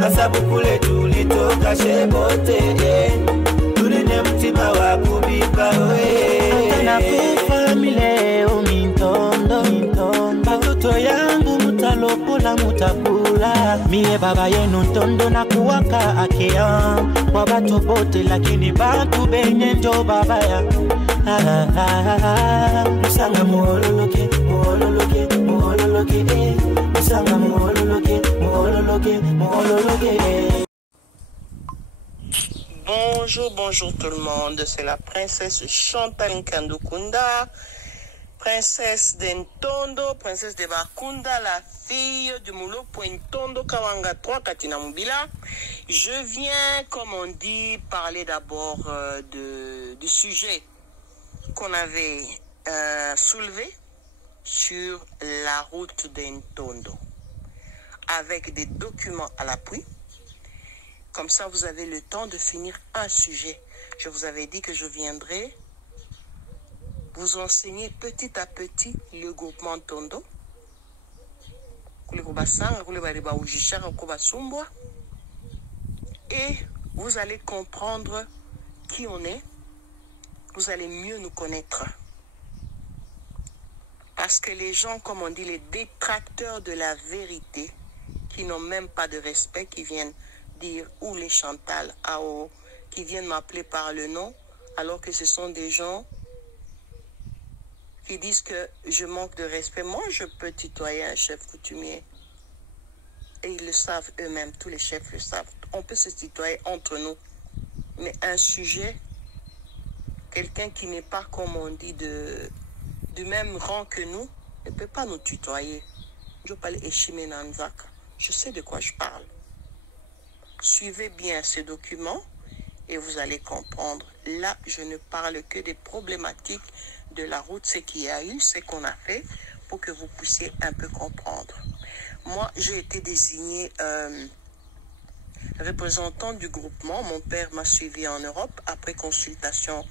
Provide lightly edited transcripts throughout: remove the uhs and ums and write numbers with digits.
tunasabukule tulitoka shebote tuline mtima wa kubika we nakufa mileo mintondo batoto yangu mutalopola mutakula mie baba yenu ntondo na kuwaka akea kwa bato bote lakini bantu benye ndo baba ya musanga muololoke musanga muololoke Bonjour tout le monde, c'est la princesse Chantal Nkandukunda, princesse d'Entondo, princesse de Bakunda, la fille du Moulo Pointondo Kawanga 3 Katina Mubila. Je viens, comme on dit, parler d'abord du sujet qu'on avait soulevé sur la route d'Entondo, avec des documents à l'appui. Comme ça, vous avez le temps de finir un sujet. Je vous avais dit que je viendrai vous enseigner petit à petit le groupement Tondo. Et vous allez comprendre qui on est. Vous allez mieux nous connaître. Parce que les gens, comme on dit, les détracteurs de la vérité, qui n'ont même pas de respect, qui viennent dire ou les Chantal, Ao, qui viennent m'appeler par le nom, alors que ce sont des gens qui disent que je manque de respect. Moi, je peux tutoyer un chef coutumier. Et ils le savent eux-mêmes, tous les chefs le savent. On peut se tutoyer entre nous. Mais un sujet, quelqu'un qui n'est pas, comme on dit, du même rang que nous, ne peut pas nous tutoyer. Je parle Eshime Nanzaka. Je sais de quoi je parle. Suivez bien ce document et vous allez comprendre. Là, je ne parle que des problématiques de la route, ce qu'il y a eu, ce qu'on a fait, pour que vous puissiez un peu comprendre. Moi, j'ai été désigné représentant du groupement. Mon père m'a suivi en Europe après consultation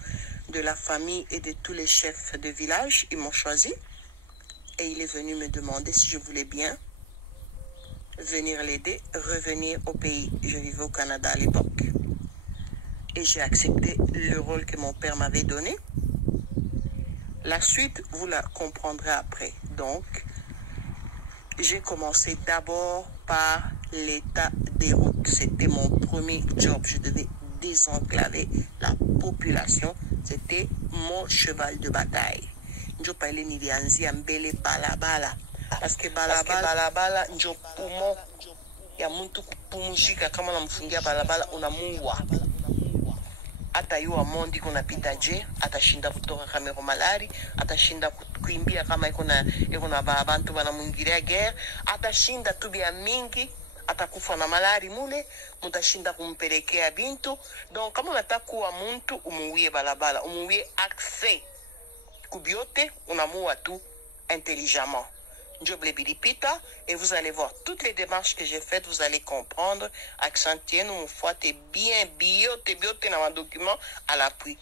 de la famille et de tous les chefs de village. Ils m'ont choisi et il est venu me demander si je voulais bien venir l'aider, revenir au pays. Je vivais au Canada à l'époque. Et j'ai accepté le rôle que mon père m'avait donné. La suite, vous la comprendrez après. Donc, j'ai commencé d'abord par l'état des routes. C'était mon premier job. Je devais désenclaver la population. C'était mon cheval de bataille. Je parlais Nivianzi Ambele Balabala. Parce que balabala njo pumo ya muntu kupumuzika kama namfungia balabala unamuua. Hata yuwa mondi kuna pita je, atashinda kutoka kamero malari, atashinda kuimbia kama iko na bantu banamungiria guerre, atashinda tubia mingi, atakufa na malari mule, mutashinda kumpelekea bintu. Donc kama unataka kuwa muntu umuwie balabala, umuwie accès kubiote, unamuua tu intelligemment. Et vous allez voir toutes les démarches que j'ai faites, vous allez comprendre. Accentuez nous fois t'es bien biote dans un document à l'appui.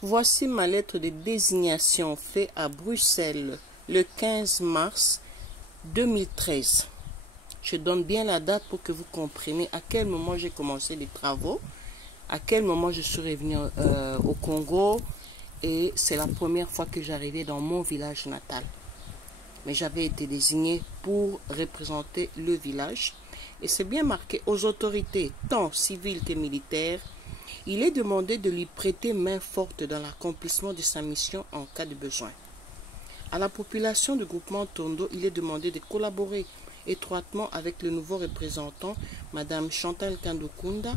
Voici ma lettre de désignation faite à Bruxelles le 15 mars 2013. Je donne bien la date pour que vous compreniez à quel moment j'ai commencé les travaux, à quel moment je suis revenu au Congo, et c'est la première fois que j'arrivais dans mon village natal. Mais j'avais été désigné pour représenter le village. Et c'est bien marqué aux autorités, tant civiles que militaires. Il est demandé de lui prêter main forte dans l'accomplissement de sa mission en cas de besoin. À la population du groupement Tondo, il est demandé de collaborer étroitement avec le nouveau représentant, Madame Chantal Nkandukunda,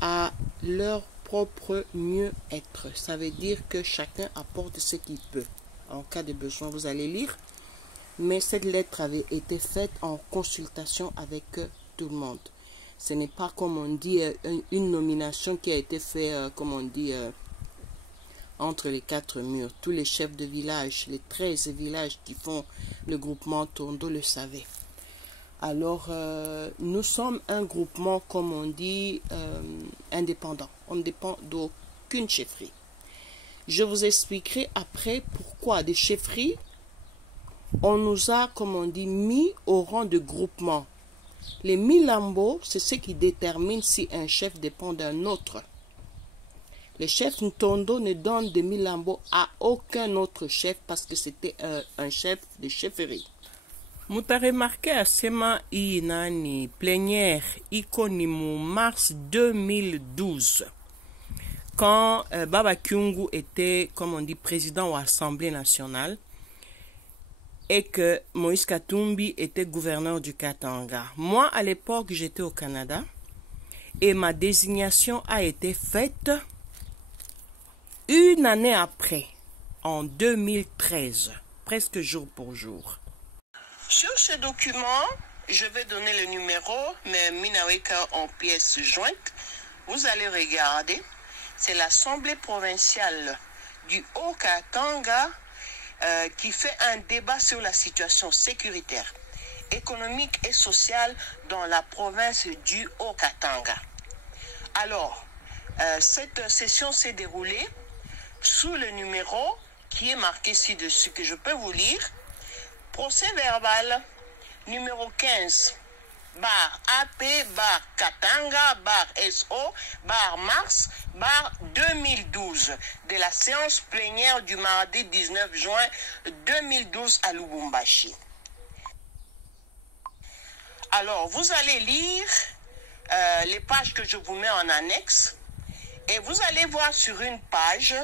à leur propre mieux-être. Ça veut dire que chacun apporte ce qu'il peut. En cas de besoin, vous allez lire. Mais cette lettre avait été faite en consultation avec tout le monde. Ce n'est pas, comme on dit, une nomination qui a été faite, comme on dit, entre les quatre murs. Tous les chefs de village, les 13 villages qui font le groupement Tondo le savaient. Alors, nous sommes un groupement, comme on dit, indépendant. On ne dépend d'aucune chefferie. Je vous expliquerai après pourquoi des chefferies, on nous a, comme on dit, mis au rang de groupement. Les Milambo, c'est ce qui détermine si un chef dépend d'un autre. Le chef Ntondo ne donne de Milambo à aucun autre chef parce que c'était un chef de chefferie. Muta remarqué à Sema Inani plénière Ikonimu mars 2012 quand Baba Kyungu était, comme on dit, président de l'Assemblée nationale et que Moïse Katumbi était gouverneur du Katanga. Moi, à l'époque, j'étais au Canada et ma désignation a été faite une année après, en 2013, presque jour pour jour. Sur ce document, je vais donner le numéro, mais Minaweka en pièces jointes. Vous allez regarder. C'est l'Assemblée provinciale du Haut-Katanga qui fait un débat sur la situation sécuritaire, économique et sociale dans la province du Haut-Katanga. Alors, cette session s'est déroulée sous le numéro qui est marqué ci-dessus, que je peux vous lire. Procès verbal numéro 15, bar AP, bar Katanga, bar SO, bar mars, bar 2012, de la séance plénière du mardi 19 juin 2012 à Lubumbashi. Alors, vous allez lire les pages que je vous mets en annexe et vous allez voir sur une page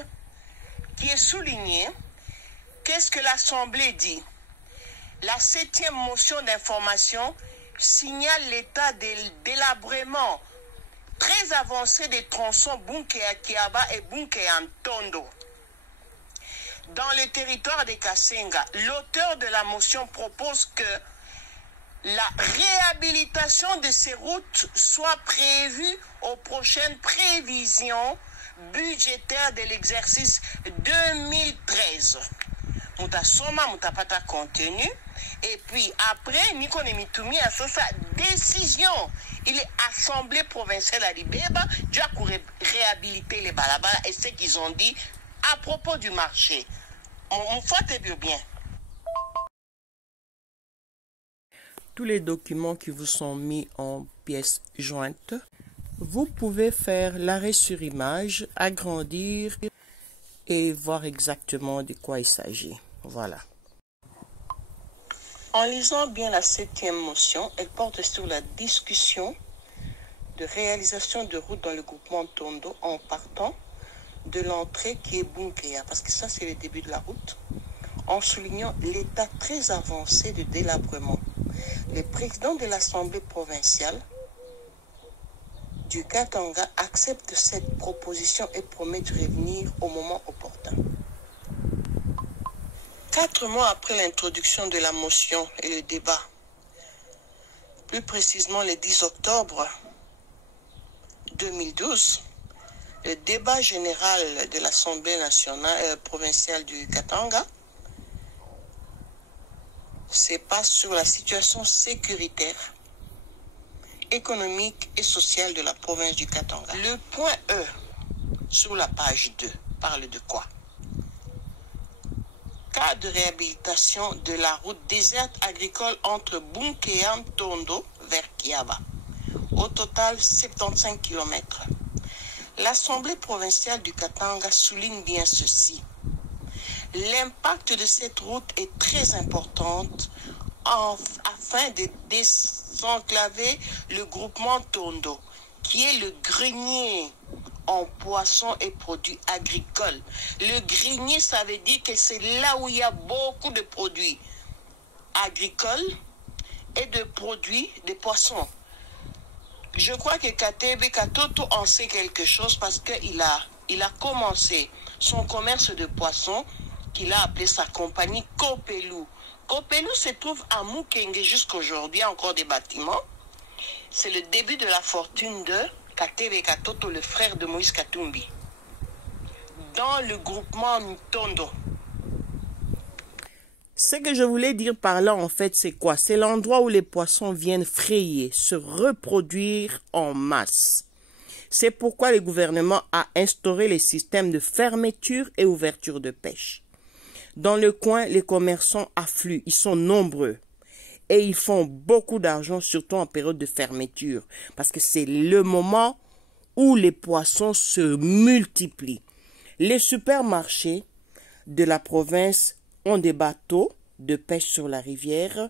qui est soulignée qu'est-ce que l'Assemblée dit. La 7e motion d'information signale l'état de délabrement très avancé des tronçons Bunkea-Kiaba et Bunkea-Ntondo. Dans le territoire de Kasenga, l'auteur de la motion propose que la réhabilitation de ces routes soit prévue aux prochaines prévisions budgétaires de l'exercice 2013. Mutasoma, mutapata contenu. Et puis après, Nikone Mitumi a fait sa décision. Il est assemblée provinciale à Libeba, déjà pour réhabiliter les balabala et ce qu'ils ont dit à propos du marché. On fait bien. Tous les documents qui vous sont mis en pièces jointes, vous pouvez faire l'arrêt sur image, agrandir et voir exactement de quoi il s'agit. Voilà. En lisant bien la 7e motion, elle porte sur la discussion de réalisation de routes dans le groupement Tondo en partant de l'entrée qui est Bunkea, parce que ça c'est le début de la route, en soulignant l'état très avancé de délabrement. Le président de l'Assemblée provinciale du Katanga accepte cette proposition et promet de revenir au moment opportun. 4 mois après l'introduction de la motion et le débat, plus précisément le 10 octobre 2012, le débat général de l'Assemblée nationale provinciale du Katanga se passe sur la situation sécuritaire, économique et sociale de la province du Katanga. Le point E sur la page 2 parle de quoi? Cas de réhabilitation de la route déserte agricole entre Bunkea-Ntondo vers Kiaba. Au total, 75 km. L'Assemblée provinciale du Katanga souligne bien ceci. L'impact de cette route est très important afin de désenclaver le groupement Tondo, qui est le grenier en poissons et produits agricoles. Le grenier, ça veut dire que c'est là où il y a beaucoup de produits agricoles et de produits de poissons. Je crois que Katebe Katoto en sait quelque chose parce qu'il a commencé son commerce de poissons qu'il a appelé sa compagnie Kopelou. Kopelou se trouve à Mukenge jusqu'aujourd'hui, encore des bâtiments. C'est le début de la fortune de Katebe Katoto, le frère de Moïse Katumbi, dans le groupement Ntondo. Ce que je voulais dire par là, en fait, c'est quoi? C'est l'endroit où les poissons viennent frayer, se reproduire en masse. C'est pourquoi le gouvernement a instauré les systèmes de fermeture et ouverture de pêche. Dans le coin, les commerçants affluent, ils sont nombreux. et ils font beaucoup d'argent, surtout en période de fermeture, parce que c'est le moment où les poissons se multiplient. Les supermarchés de la province ont des bateaux de pêche sur la rivière.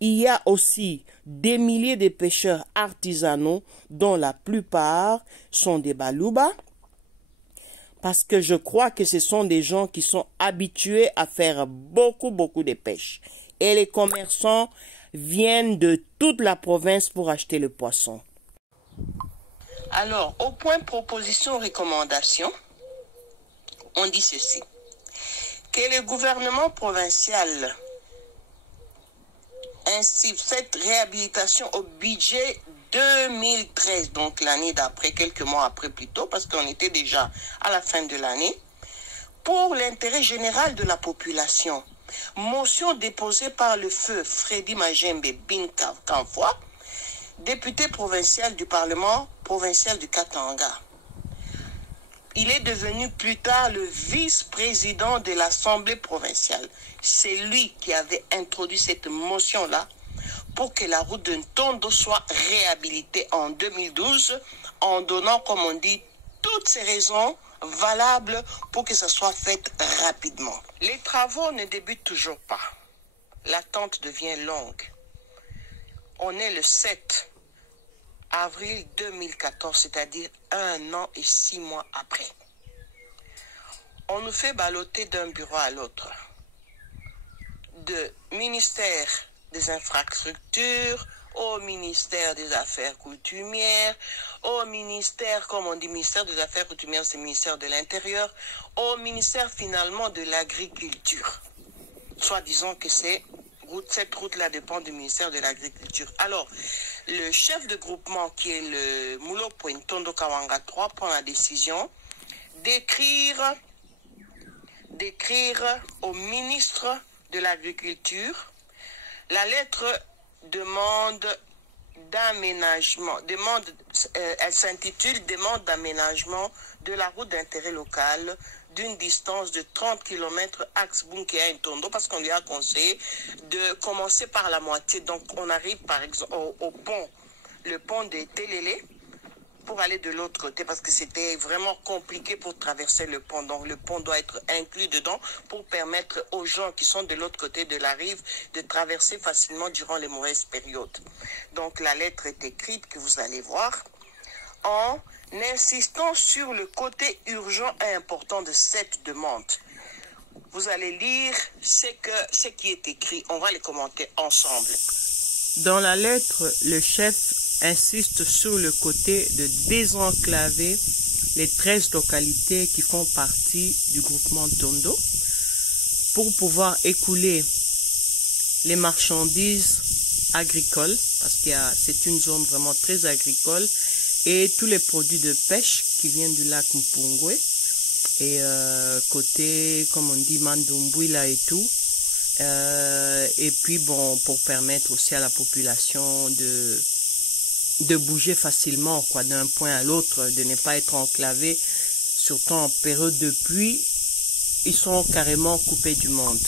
Il y a aussi des milliers de pêcheurs artisanaux dont la plupart sont des Baluba, parce que je crois que ce sont des gens qui sont habitués à faire beaucoup de pêche. Et les commerçants viennent de toute la province pour acheter le poisson. Alors, au point proposition recommandation, on dit ceci. Que le gouvernement provincial inscrive cette réhabilitation au budget 2013, donc l'année d'après, quelques mois après plutôt, parce qu'on était déjà à la fin de l'année, pour l'intérêt général de la population. Motion déposée par le feu Freddy Majembe Binkanfoua, député provincial du Parlement provincial du Katanga. Il est devenu plus tard le vice-président de l'Assemblée provinciale. C'est lui qui avait introduit cette motion-là pour que la route de Ntondo soit réhabilitée en 2012 en donnant, comme on dit, toutes ces raisons valables pour que ça soit fait rapidement. Les travaux ne débutent toujours pas. L'attente devient longue. On est le 7 avril 2014, c'est-à-dire 1 an et 6 mois après. On nous fait balloter d'un bureau à l'autre. De ministère des infrastructures au ministère des Affaires coutumières, au ministère, comme on dit, ministère des Affaires coutumières, c'est le ministère de l'Intérieur, au ministère finalement de l'Agriculture. Soit disons que cette route-là dépend du ministère de l'Agriculture. Alors, le chef de groupement qui est le Moulopo Ntondo Kawanga 3 prend la décision d'écrire au ministre de l'Agriculture. La lettre demande d'aménagement, elle s'intitule « Demande d'aménagement de la route d'intérêt local d'une distance de 30 km axe Bunkea Ntondo » parce qu'on lui a conseillé de commencer par la moitié. Donc on arrive par exemple au pont, le pont de Télélé, pour aller de l'autre côté parce que c'était vraiment compliqué pour traverser le pont. Donc le pont doit être inclus dedans pour permettre aux gens qui sont de l'autre côté de la rive de traverser facilement durant les mauvaises périodes. Donc la lettre est écrite que vous allez voir en insistant sur le côté urgent et important de cette demande. Vous allez lire ce qui est écrit. On va les commenter ensemble. Dans la lettre, le chef insiste sur le côté de désenclaver les 13 localités qui font partie du groupement Ntondo pour pouvoir écouler les marchandises agricoles, parce que c'est une zone vraiment très agricole, et tous les produits de pêche qui viennent du lac Mpungwe et côté, comme on dit, Mandumbuila et tout. Et puis bon, pour permettre aussi à la population de bouger facilement quoi, d'un point à l'autre, de ne pas être enclavé, surtout en période de pluie, ils sont carrément coupés du monde.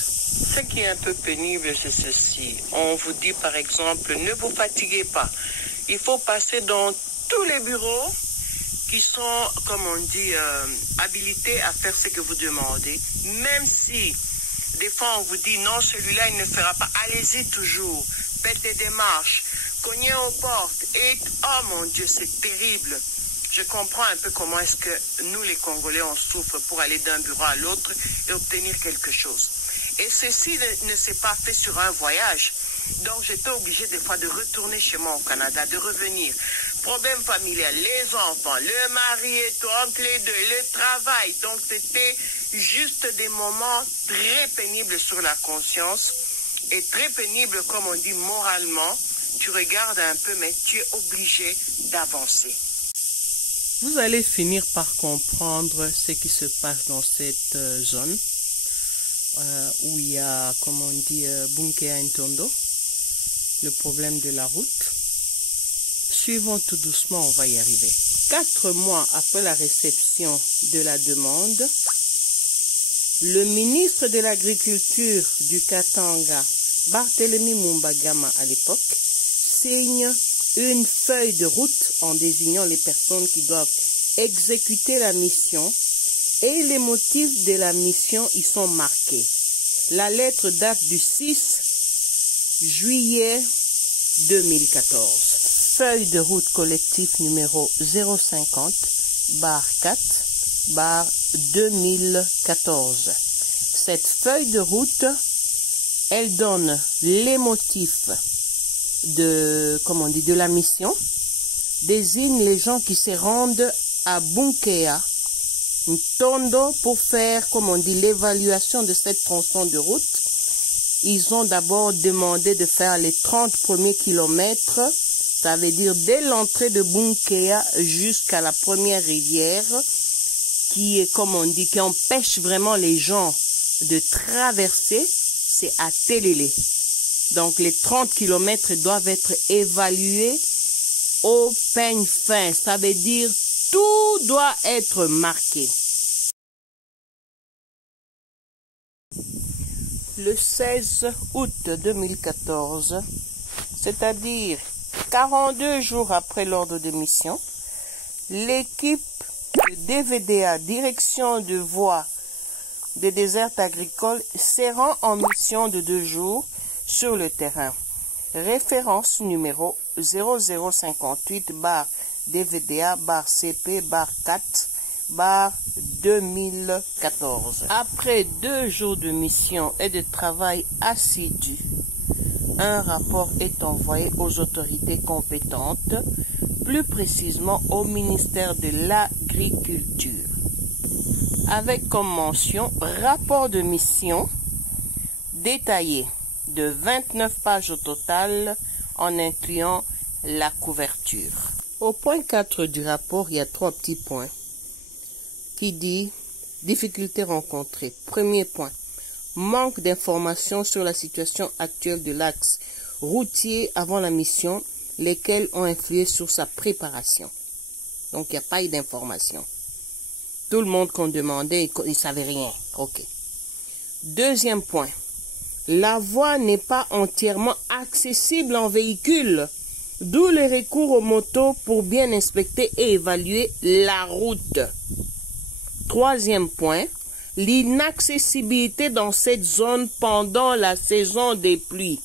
Ce qui est un peu pénible, c'est ceci. On vous dit par exemple, ne vous fatiguez pas. Il faut passer dans tous les bureaux qui sont, comme on dit, habilités à faire ce que vous demandez. Même si des fois on vous dit non, celui-là il ne fera pas, allez-y toujours, faites des démarches, cognez aux portes et oh mon Dieu, c'est terrible. Je comprends un peu comment est-ce que nous les Congolais on souffre pour aller d'un bureau à l'autre et obtenir quelque chose. Et ceci ne s'est pas fait sur un voyage. Donc j'étais obligée des fois de retourner chez moi au Canada, de revenir. Problème familial, les enfants, le mari et tout, entre les deux, le travail. Donc c'était juste des moments très pénibles sur la conscience et très pénibles, comme on dit, moralement. Tu regardes un peu, mais tu es obligé d'avancer. Vous allez finir par comprendre ce qui se passe dans cette zone où il y a, comme on dit, Bunkea Ntondo, le problème de la route. Suivons tout doucement, on va y arriver. 4 mois après la réception de la demande, le ministre de l'Agriculture du Katanga, Barthélemy Mumbagama à l'époque signe une feuille de route en désignant les personnes qui doivent exécuter la mission et les motifs de la mission y sont marqués. La lettre date du 6 juillet 2014. Feuille de route collectif numéro 050/4/2014. Cette feuille de route, elle donne les motifs de la mission, désigne les gens qui se rendent à Bunkea, Ntondo, pour faire, l'évaluation de cette tronçon de route. Ils ont d'abord demandé de faire les 30 premiers kilomètres, ça veut dire dès l'entrée de Bunkea jusqu'à la première rivière, qui est, qui empêche vraiment les gens de traverser, c'est à Télélé. Donc les 30 kilomètres doivent être évalués au peigne fin, ça veut dire tout doit être marqué. Le 16 août 2014, c'est-à-dire 42 jours après l'ordre de mission, l'équipe de DVDA, Direction de voies des déserts agricoles, se rend en mission de 2 jours sur le terrain. Référence numéro 0058-DVDA-CP-4-2014. Après 2 jours de mission et de travail assidu, un rapport est envoyé aux autorités compétentes, plus précisément au ministère de l'Agriculture, avec comme mention rapport de mission détaillé de 29 pages au total en incluant la couverture. Au point 4 du rapport, il y a 3 petits points qui dit difficultés rencontrées. Premier point, manque d'informations sur la situation actuelle de l'axe routier avant la mission, lesquelles ont influé sur sa préparation. Donc il n'y a pas eu d'informations. Tout le monde qu'on demandait, il ne savait rien. Ok. Deuxième point, la voie n'est pas entièrement accessible en véhicule, d'où le recours aux motos pour bien inspecter et évaluer la route. Troisième point, l'inaccessibilité dans cette zone pendant la saison des pluies.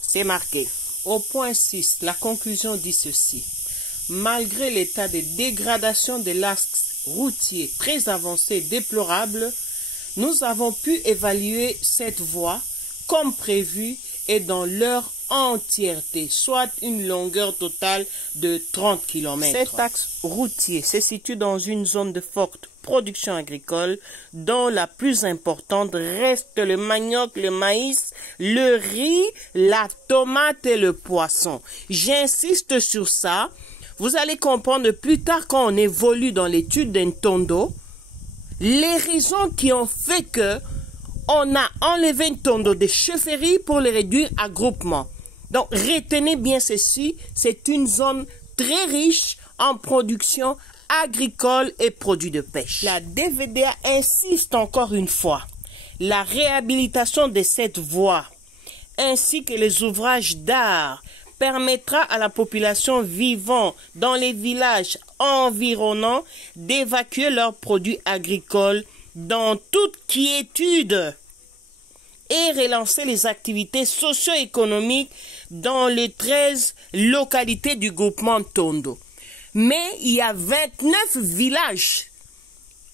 C'est marqué. Au point 6, la conclusion dit ceci. Malgré l'état de dégradation de l'axe routier très avancé et déplorable, nous avons pu évaluer cette voie comme prévu et dans leur entièreté, soit une longueur totale de 30 km. Cet axe routier se situe dans une zone de forte production agricole dont la plus importante reste le manioc, le maïs, le riz, la tomate et le poisson. J'insiste sur ça. Vous allez comprendre plus tard quand on évolue dans l'étude d'Ntondo les raisons qui ont fait que on a enlevé Ntondo des chefferies pour les réduire à groupement. Donc retenez bien ceci, c'est une zone très riche en production agricole et produits de pêche. La DVDA insiste encore une fois, la réhabilitation de cette voie ainsi que les ouvrages d'art permettra à la population vivant dans les villages environnants d'évacuer leurs produits agricoles dans toute quiétude et relancer les activités socio-économiques dans les 13 localités du groupement Ntondo. Mais il y a 29 villages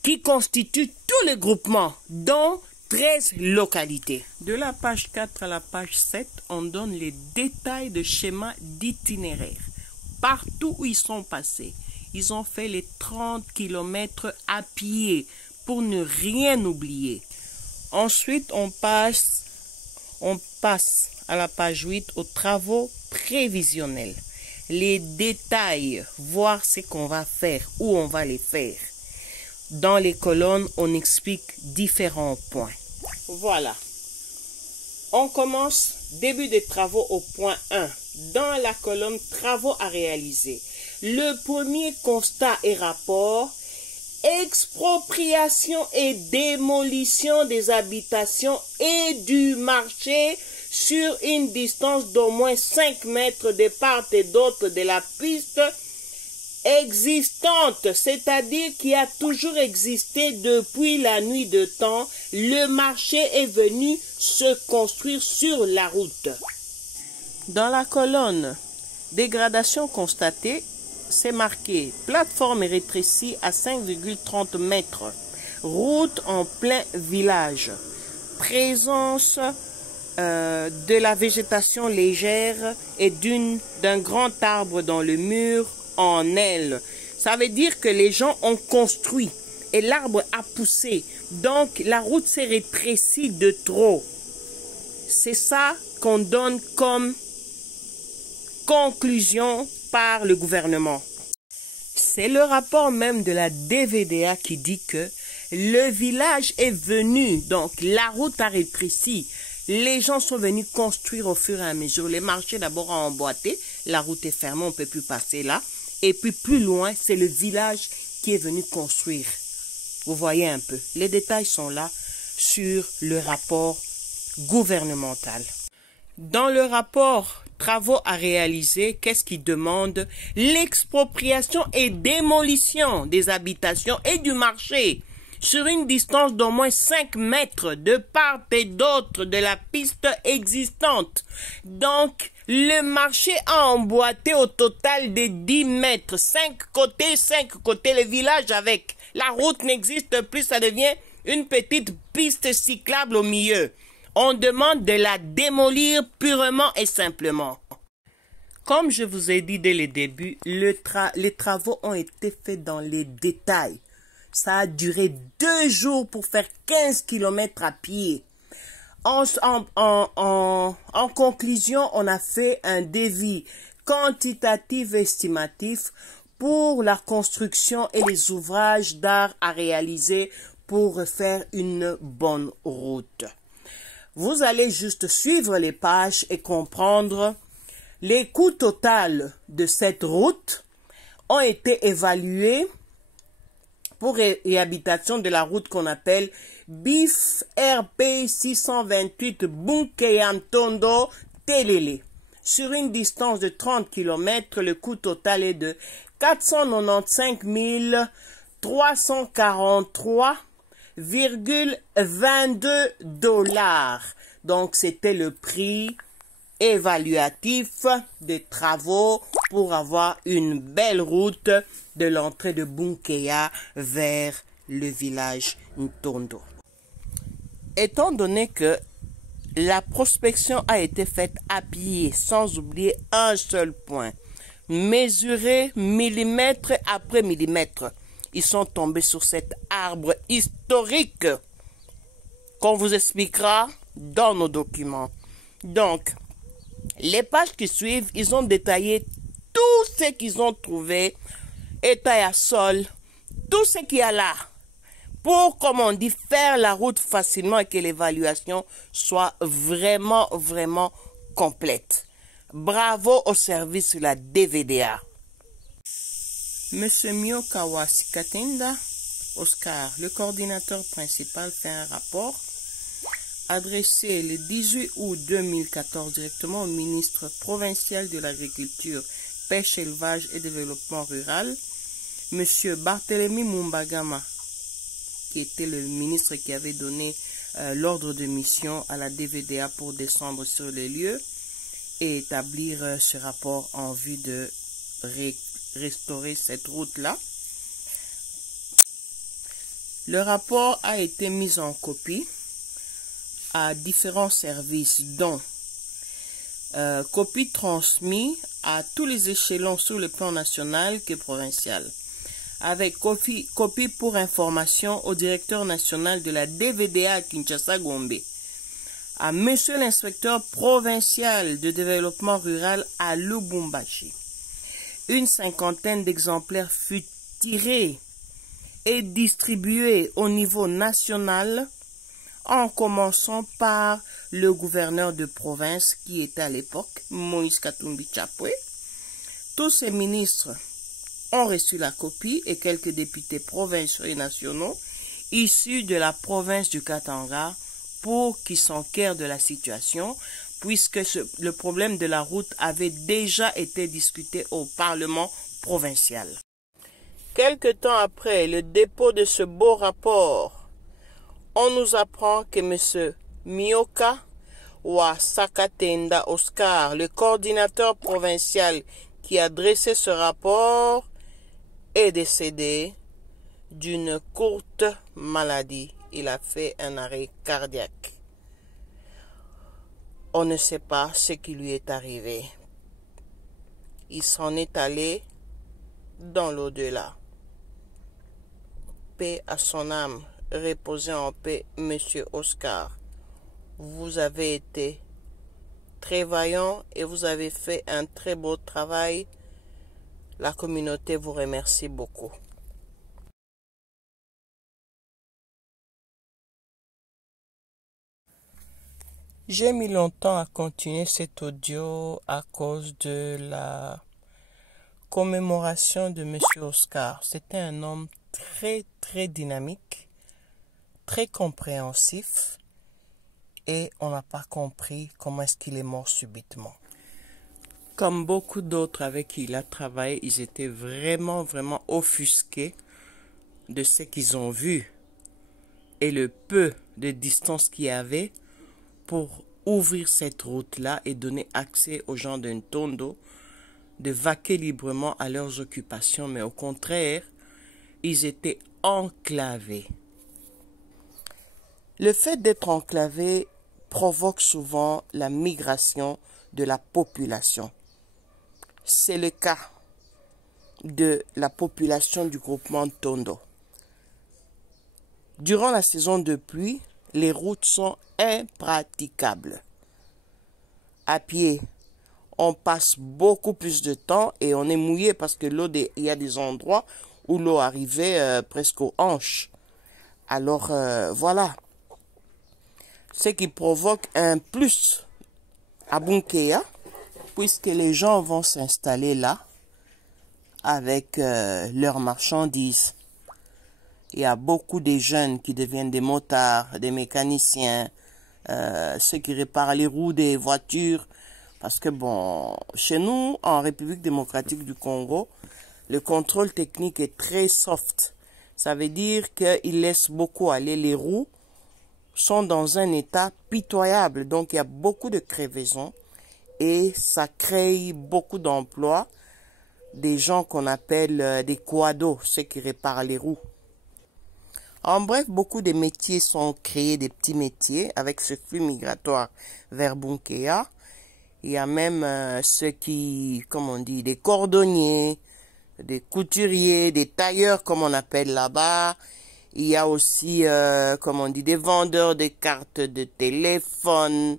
qui constituent tout le groupement, dont 13 localités. De la page 4 à la page 7, on donne les détails de schéma d'itinéraire. Partout où ils sont passés, ils ont fait les 30 km à pied pour ne rien oublier. Ensuite, on passe à la page 8 aux travaux prévisionnels. Les détails, voir ce qu'on va faire, où on va les faire. Dans les colonnes, on explique différents points. Voilà. On commence début des travaux au point 1. Dans la colonne travaux à réaliser. Le premier constat et rapport, expropriation et démolition des habitations et du marché sur une distance d'au moins 5 mètres de part et d'autre de la piste existante, c'est-à-dire qui a toujours existé depuis la nuit de temps. Le marché est venu se construire sur la route. Dans la colonne dégradation constatée, c'est marqué plateforme rétrécie à 5,30 mètres, route en plein village, présence de la végétation légère et d'un grand arbre dans le mur en aile. Ça veut dire que les gens ont construit et l'arbre a poussé, donc la route s'est rétrécie de trop. C'est ça qu'on donne comme conclusion par le gouvernement. C'est le rapport même de la DVDA qui dit que le village est venu, donc la route a rétréci. Les gens sont venus construire au fur et à mesure. Les marchés d'abord ont emboîté, la route est fermée, on ne peut plus passer là. Et puis plus loin, c'est le village qui est venu construire. Vous voyez un peu, les détails sont là sur le rapport gouvernemental. Dans le rapport travaux à réaliser, qu'est-ce qu'il demande? L'expropriation et démolition des habitations et du marché sur une distance d'au moins 5 mètres de part et d'autre de la piste existante. Donc, le marché a emboîté au total de 10 mètres, 5 côtés, le village avec. La route n'existe plus, ça devient une petite piste cyclable au milieu. On demande de la démolir purement et simplement. Comme je vous ai dit dès le début, les travaux ont été faits dans les détails. Ça a duré 2 jours pour faire 15 km à pied. En conclusion, on a fait un devis quantitatif et estimatif pour la construction et les ouvrages d'art à réaliser pour faire une bonne route. Vous allez juste suivre les pages et comprendre les coûts totaux de cette route ont été évalués pour réhabilitation de la route qu'on appelle BIF RP 628 Bunkeyantondo Telele. Sur une distance de 30 km, le coût total est de 495 343,22 $. Donc, c'était le prix évaluatif des travaux pour avoir une belle route de l'entrée de Bunkeya vers le village Ntondo. Étant donné que la prospection a été faite à pied, sans oublier un seul point, mesuré millimètre après millimètre, ils sont tombés sur cet arbre historique qu'on vous expliquera dans nos documents. Donc, les pages qui suivent, ils ont détaillé tout ce qu'ils ont trouvé, état à sol, tout ce qu'il y a là, pour, comme on dit, faire la route facilement et que l'évaluation soit vraiment, vraiment complète. Bravo au service de la DVDA. Monsieur Miokawa Sikatenda, Oscar, le coordinateur principal, fait un rapport adressé le 18 août 2014 directement au ministre provincial de l'Agriculture, Pêche, Élevage et Développement Rural, Monsieur Barthélemy Mumbagama, qui était le ministre qui avait donné l'ordre de mission à la DVDA pour descendre sur les lieux et établir ce rapport en vue de restaurer cette route-là. Le rapport a été mis en copie à différents services, dont copie transmise à tous les échelons sur le plan national que provincial, avec copie pour information au directeur national de la DVDA à Kinshasa-Gombe, à monsieur l'inspecteur provincial de développement rural à Lubumbashi. Une 50aine d'exemplaires fut tirée et distribuée au niveau national, en commençant par le gouverneur de province qui était à l'époque, Moïse Katumbi Chapwe. Tous ces ministres ont reçu la copie et quelques députés provinciaux et nationaux issus de la province du Katanga pour qu'ils s'enquèrent de la situation, puisque le problème de la route avait déjà été discuté au Parlement provincial. Quelque temps après le dépôt de ce beau rapport, on nous apprend que M. Mioka Sakatenda Oscar, le coordinateur provincial qui a dressé ce rapport, est décédé d'une courte maladie. Il a fait un arrêt cardiaque. On ne sait pas ce qui lui est arrivé. Il s'en est allé dans l'au-delà. Paix à son âme, reposez en paix, Monsieur Oscar. Vous avez été très vaillant et vous avez fait un très beau travail. La communauté vous remercie beaucoup. J'ai mis longtemps à continuer cet audio à cause de la commémoration de M. Oscar. C'était un homme très dynamique, très compréhensif et on n'a pas compris comment est-ce qu'il est mort subitement. Comme beaucoup d'autres avec qui il a travaillé, ils étaient vraiment offusqués de ce qu'ils ont vu et le peu de distance qu'il y avait pour ouvrir cette route-là et donner accès aux gens de Ntondo de vaquer librement à leurs occupations, mais au contraire, ils étaient enclavés. Le fait d'être enclavé provoque souvent la migration de la population. C'est le cas de la population du groupement Ntondo. Durant la saison de pluie, les routes sont impraticables. À pied, on passe beaucoup plus de temps et on est mouillé parce que il y a des endroits où l'eau arrivait presque aux hanches. Alors voilà, ce qui provoque un plus à Bunkea, puisque les gens vont s'installer là avec leurs marchandises. Il y a beaucoup de jeunes qui deviennent des motards, des mécaniciens, ceux qui réparent les roues des voitures. Parce que bon, chez nous, en République démocratique du Congo, le contrôle technique est très soft. Ça veut dire qu'il laisse beaucoup aller. Les roues sont dans un état pitoyable. Donc il y a beaucoup de crevaisons et ça crée beaucoup d'emplois. Des gens qu'on appelle des quados, ceux qui réparent les roues. En bref, beaucoup de métiers sont créés, des petits métiers, avec ce flux migratoire vers Bunkea. Il y a même ceux qui, comme on dit, des cordonniers, des couturiers, des tailleurs, comme on appelle là-bas. Il y a aussi, comme on dit, des vendeurs de cartes de téléphone.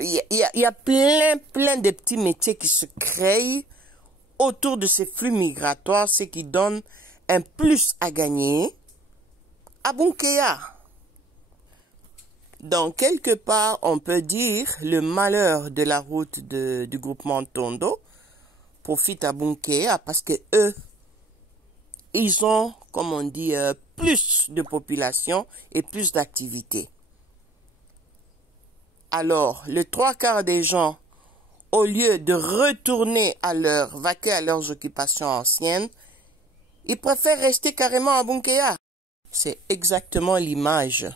Il y a plein de petits métiers qui se créent autour de ces flux migratoires, ce qui donne un plus à gagner à Bunkea. Donc, quelque part, on peut dire le malheur de la route du groupement Ntondo profite à Bunkea parce que eux, ils ont, comme on dit, plus de population et plus d'activité. Alors, le 3/4 des gens, au lieu de retourner vaquer à leurs occupations anciennes, ils préfèrent rester carrément à Bunkea. C'est exactement l'image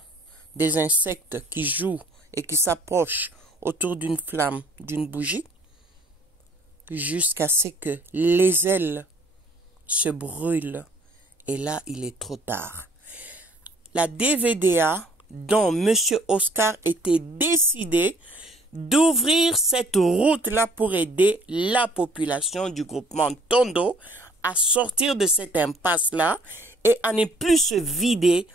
des insectes qui jouent et qui s'approchent autour d'une flamme, d'une bougie, jusqu'à ce que les ailes se brûlent. Et là, il est trop tard. La DVDA, dont M. Oscar était décidé d'ouvrir cette route-là pour aider la population du groupement Ntondo à sortir de cette impasse-là et à ne plus se vider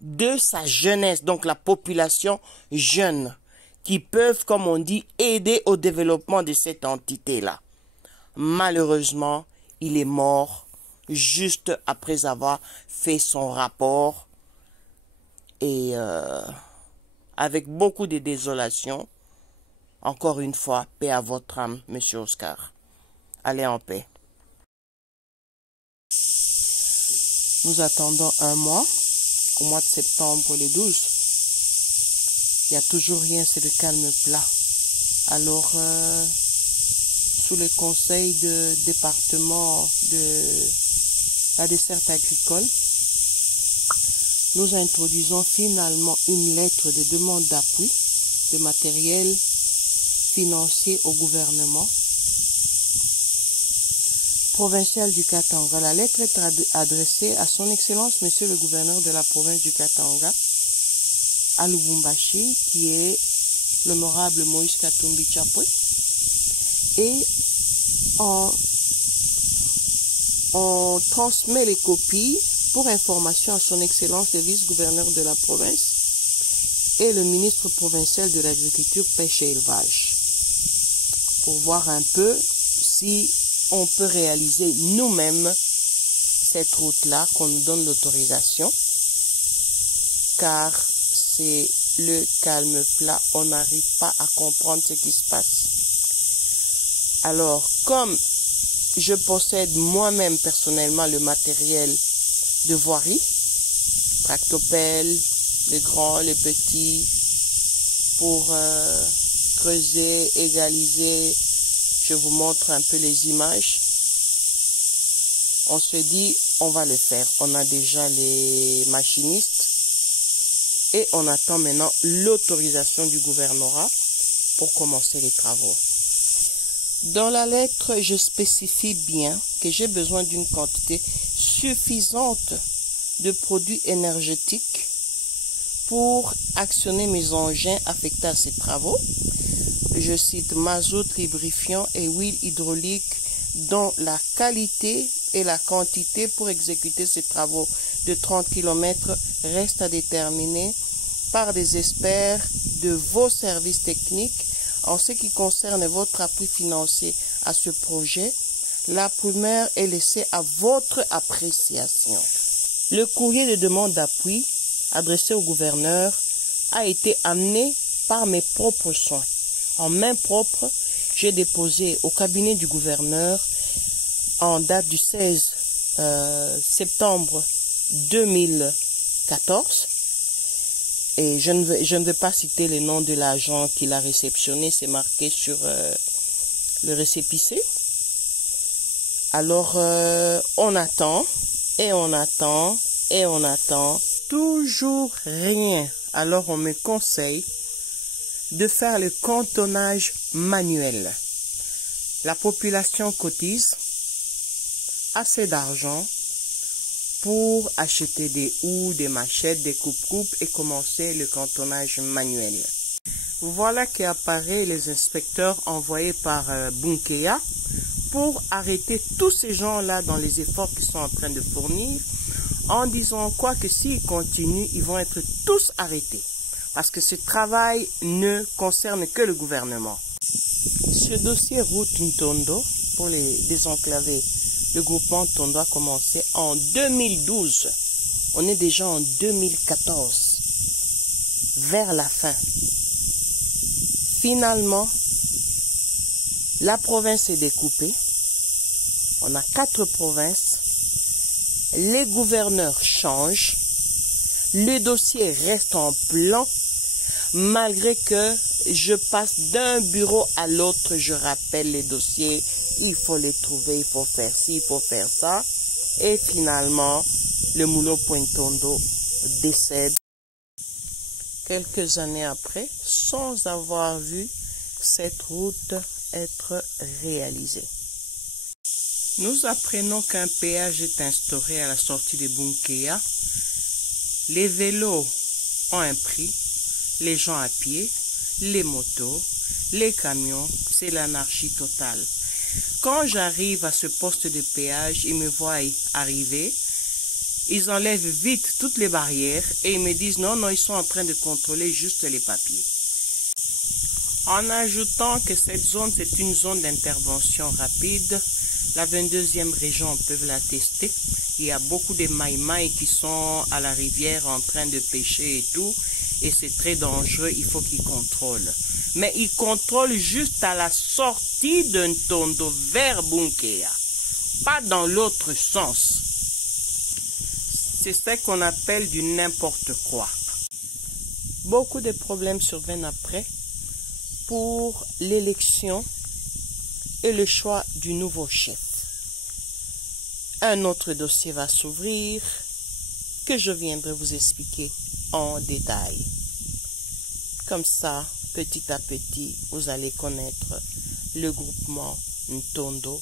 de sa jeunesse, donc la population jeune, qui peuvent, comme on dit, aider au développement de cette entité-là. Malheureusement, il est mort juste après avoir fait son rapport et avec beaucoup de désolation. Encore une fois, paix à votre âme, Monsieur Oscar. Allez en paix. Nous attendons un mois, au mois de septembre le 12. Il n'y a toujours rien, c'est le calme plat. Alors, sous le conseil de département de la desserte agricole, nous introduisons finalement une lettre de demande d'appui de matériel financier au gouvernement provincial du Katanga. La lettre est adressée à son Excellence Monsieur le gouverneur de la province du Katanga, à Lubumbashi, qui est l'honorable Moïse Katumbi Chapwe, et on transmet les copies pour information à son Excellence le vice-gouverneur de la province et le ministre provincial de l'agriculture, pêche et élevage, pour voir un peu si on peut réaliser nous-mêmes cette route-là, qu'on nous donne l'autorisation, car c'est le calme plat, on n'arrive pas à comprendre ce qui se passe. Alors, comme je possède moi-même personnellement le matériel de voirie, tractopelle, les grands, les petits, pour creuser, égaliser, je vous montre un peu les images. On se dit, on va le faire. On a déjà les machinistes et on attend maintenant l'autorisation du gouvernorat pour commencer les travaux. Dans la lettre, je spécifie bien que j'ai besoin d'une quantité suffisante de produits énergétiques pour actionner mes engins affectés à ces travaux. Je cite mazout, lubrifiant et huile hydraulique dont la qualité et la quantité pour exécuter ces travaux de 30 km reste à déterminer par des experts de vos services techniques. En ce qui concerne votre appui financier à ce projet, la première est laissée à votre appréciation. Le courrier de demande d'appui adressé au gouverneur a été amené par mes propres soins. En main propre, j'ai déposé au cabinet du gouverneur en date du 16 septembre 2014. Et je ne vais pas citer les noms de l'agent qui l'a réceptionné, c'est marqué sur le récépissé. Alors, on attend, et on attend, et on attend. Toujours rien. Alors, on me conseille de faire le cantonnage manuel. La population cotise assez d'argent pour acheter des houes, des machettes, des coupes-coupes et commencer le cantonnage manuel. Voilà qu'apparaît les inspecteurs envoyés par Bunkeya pour arrêter tous ces gens-là dans les efforts qu'ils sont en train de fournir, en disant quoi que s'ils continuent, ils vont être tous arrêtés. Parce que ce travail ne concerne que le gouvernement. Ce dossier route Ntondo, pour les désenclaver, le groupement Ntondo a commencé en 2012. On est déjà en 2014, vers la fin. Finalement, la province est découpée. On a 4 provinces. Les gouverneurs changent. Le dossier reste en plan. Malgré que je passe d'un bureau à l'autre, je rappelle les dossiers, il faut les trouver, il faut faire ci, il faut faire ça. Et finalement, le Moulot Ntondo décède quelques années après, sans avoir vu cette route être réalisée. Nous apprenons qu'un péage est instauré à la sortie de Bunkeya. Les vélos ont un prix. Les gens à pied, les motos, les camions, c'est l'anarchie totale. Quand j'arrive à ce poste de péage, ils me voient arriver, ils enlèvent vite toutes les barrières et ils me disent non, ils sont en train de contrôler juste les papiers. En ajoutant que cette zone, c'est une zone d'intervention rapide, la 22e région peut l'attester. Il y a beaucoup de maïmaï qui sont à la rivière en train de pêcher et tout. Et c'est très dangereux, il faut qu'ils contrôlent. Mais ils contrôlent juste à la sortie d'un Ntondo vers Bunkeya, pas dans l'autre sens. C'est ce qu'on appelle du n'importe quoi. Beaucoup de problèmes surviennent après. pour l'élection et le choix du nouveau chef. Un autre dossier va s'ouvrir que je viendrai vous expliquer en détail. Comme ça, petit à petit, vous allez connaître le groupement Ntondo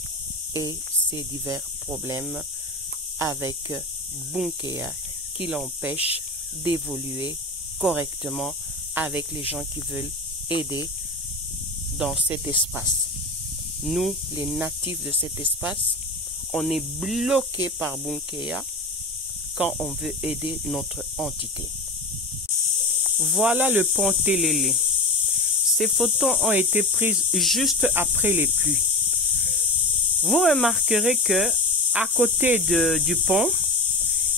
et ses divers problèmes avec Bunkea qui l'empêchent d'évoluer correctement avec les gens qui veulent aider dans cet espace. Nous, les natifs de cet espace, on est bloqués par Bunkea quand on veut aider notre entité. Voilà le pont Télélé. Ces photos ont été prises juste après les pluies. Vous remarquerez que à côté du pont,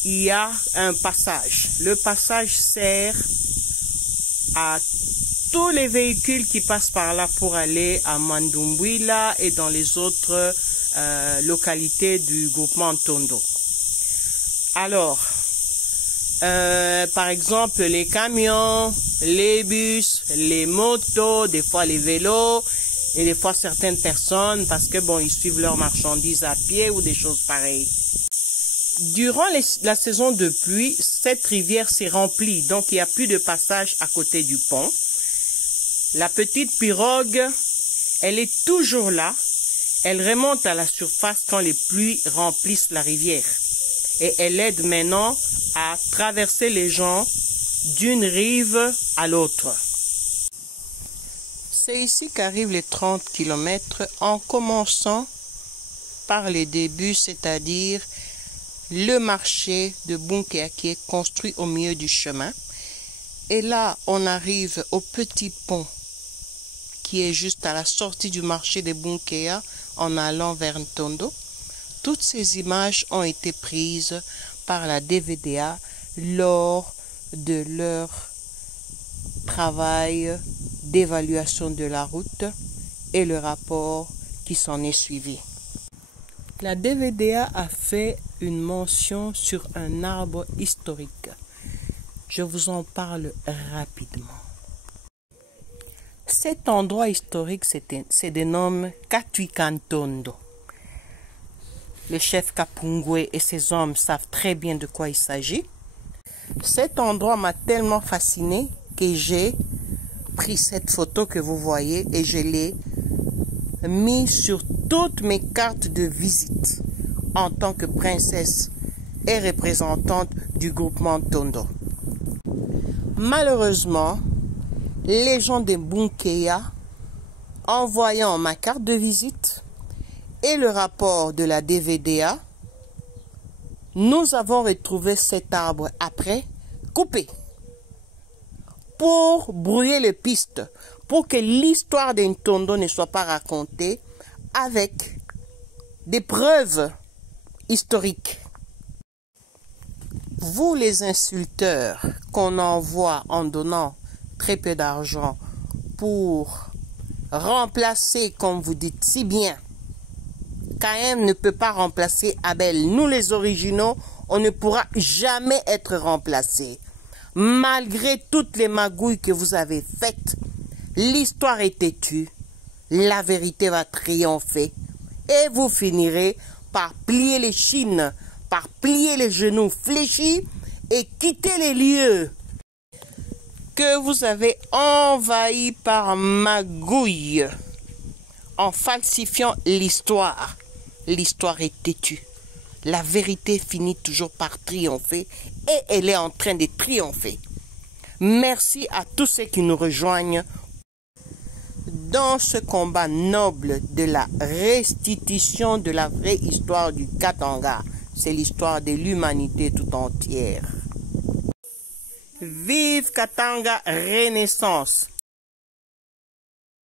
il y a un passage. Le passage sert à tous les véhicules qui passent par là pour aller à Mandumbwila et dans les autres localités du groupement Ntondo. Alors, par exemple, les camions, les bus, les motos, des fois les vélos et des fois certaines personnes parce que bon, ils suivent leurs marchandises à pied ou des choses pareilles. Durant la saison de pluie, cette rivière s'est remplie, donc il n'y a plus de passage à côté du pont. La petite pirogue, elle est toujours là. Elle remonte à la surface quand les pluies remplissent la rivière. Et elle aide maintenant à traverser les gens d'une rive à l'autre. C'est ici qu'arrivent les 30 km en commençant par les débuts, c'est-à-dire le marché de Bunkea qui est construit au milieu du chemin. Et là, on arrive au petit pont qui est juste à la sortie du marché de Bunkea en allant vers Ntondo. Toutes ces images ont été prises par la DVDA lors de leur travail d'évaluation de la route et le rapport qui s'en est suivi. La DVDA a fait une mention sur un arbre historique. Je vous en parle rapidement. Cet endroit historique se dénomme Katwika Ntondo. Le chef Kapungwe et ses hommes savent très bien de quoi il s'agit. Cet endroit m'a tellement fasciné que j'ai pris cette photo que vous voyez et je l'ai mis sur toutes mes cartes de visite en tant que princesse et représentante du groupement Ntondo. Malheureusement, les gens de Bunkea, en voyant ma carte de visite et le rapport de la DVDA, nous avons retrouvé cet arbre après coupé pour brouiller les pistes, pour que l'histoire de Ntondo ne soit pas racontée avec des preuves historiques. Vous les insulteurs qu'on envoie en donnant très peu d'argent pour remplacer, comme vous dites si bien, Kaem ne peut pas remplacer Abel. Nous les originaux, on ne pourra jamais être remplacés. Malgré toutes les magouilles que vous avez faites, l'histoire est têtue, la vérité va triompher et vous finirez par plier les chines, par plier les genoux fléchis et quitter les lieux que vous avez envahis par magouille en falsifiant l'histoire. L'histoire est têtue. La vérité finit toujours par triompher et elle est en train de triompher. Merci à tous ceux qui nous rejoignent dans ce combat noble de la restitution de la vraie histoire du Katanga. C'est l'histoire de l'humanité tout entière. Vive Katanga Renaissance!